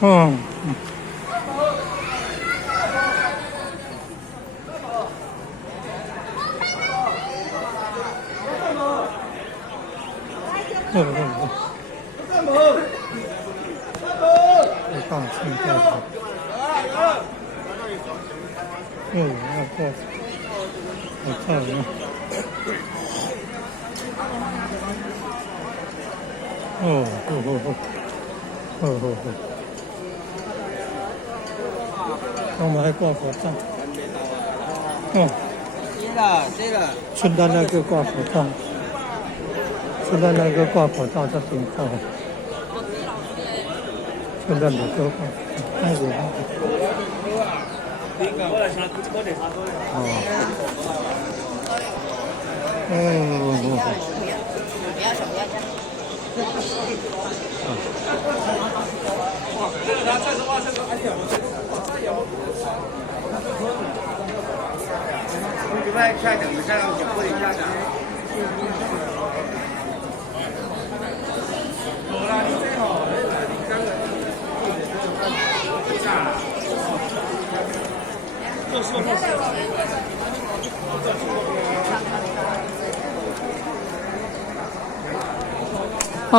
嗯。放心带走。要过。我看人。我们还挂口罩。这个。春丹那个挂口罩。春丹那个挂口罩在顶上。春丹那个挂，那个。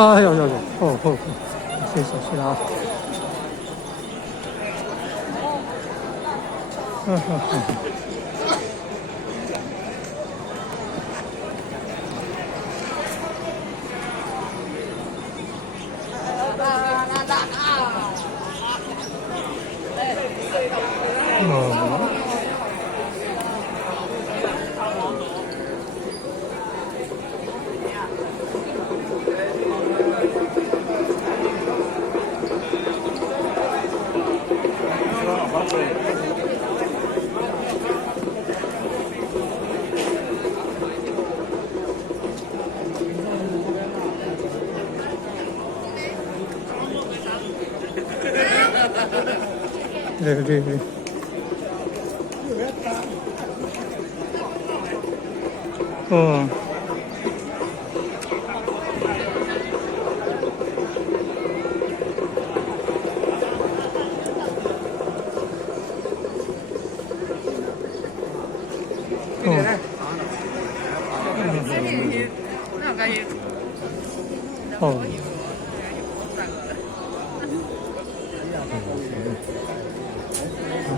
哎呦，谢谢啊。对。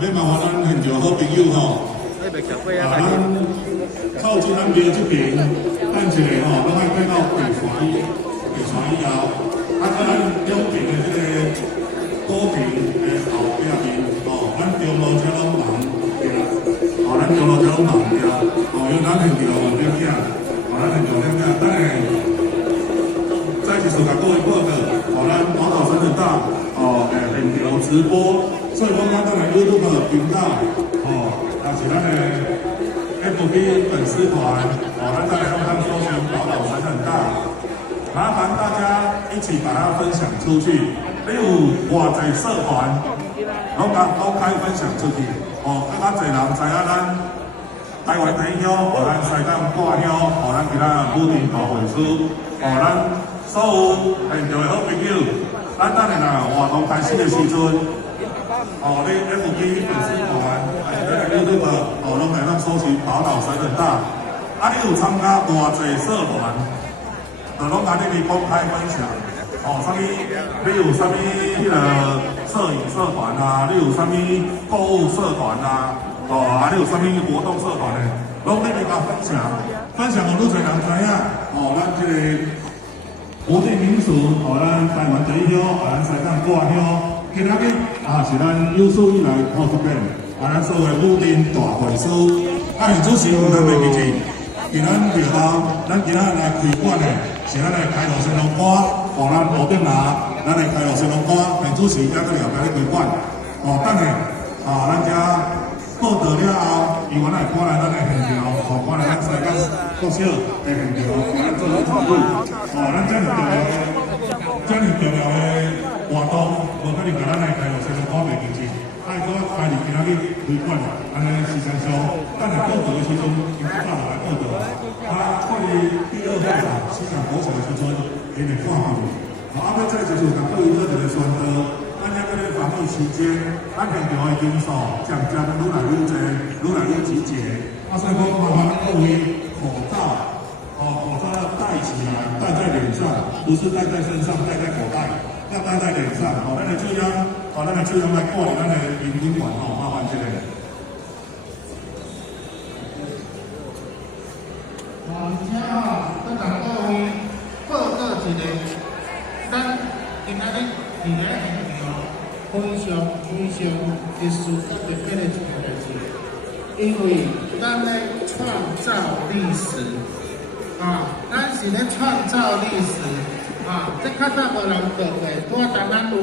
要麻烦咱现场好朋友吼，靠近咱庙这边，等一下吼，咱爱看到地船以后，咱两边的这个高屏的后壁面，咱中路车拢忙对咱中路车拢忙对因为咱现场有点囝，咱现场有点囝，等下再一次甲各位报告，咱宝岛神很大，现场直播。所以讲，咱当然 YouTube 频道，也是咱的 FB 粉丝团，咱当然要看搜寻宝岛神很大，麻烦大家一起把它分享出去。你有偌济社团，拢开分享出去，更加侪人知影咱台湾第一乡，咱西港挂乡，咱其他武林大会师，咱所有现场的好朋友，咱等下啦活动开始的时阵。你 FB 粉丝团，还是咱 YouTube，拢来咱搜寻宝岛神很大。你有参加偌济社团，就拢甲你哋公开分享。你有啥物迄个摄影社团啊？你有啥物购物社团啊？你有啥物活动社团咧？拢你哋甲分享，分享互愈侪人知影。咱这个国定民俗，咱台湾第一乡，咱西港挂乡。今仔日是咱有史以来头一遍，咱所谓武林大会师，现主持有咱袂记住，伫咱庙口，咱今仔来开馆的，是咱来开路神龙馆，咱五点拿，咱来开路神龙馆，现主持也搁了解咧开馆，等下咱遮报道了后，伊原来赶来咱的现场，赶来咱西港国小的现场，咱做咧参与，咱这么重要的活动。无可能甲咱来开路先生讲袂记住，爱搁开入今仔日开馆，安尼时间上，等下报道的时阵，因即摆就来报道。过去第2会场西港国小的时阵，因会看到，后尾这就是甲各位做一个宣导，咱在这个防疫期间，咱现场的人数渐渐愈来愈多，愈来愈集结。所以讲麻烦各位口罩，口罩要戴起来，戴在脸上，不是戴在身上，戴在口袋，要戴在脸上。咱的中央，咱的中央来管理咱的宾馆麻烦这个。而且咱各位报告一个，咱今仔日伫咧现场非常特殊特别的一件代志，因为咱咧创造历史咱是咧创造历史这较早无人做过，我台湾有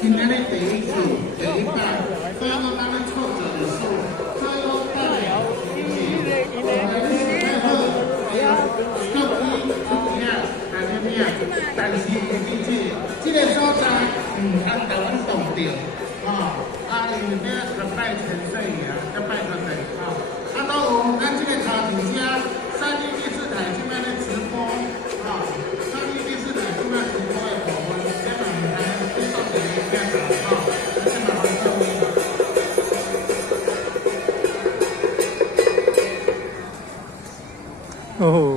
今仔日第一次第一摆，所以讲咱咧挫折的数，所以讲代表但是这个所在按台湾冻着因为这拜千岁爷，要拜他们都有咱这个头前车三立电视台现在咧直播三立电视台现在直播的部分，这两台介绍给大家这麻烦各位。哦。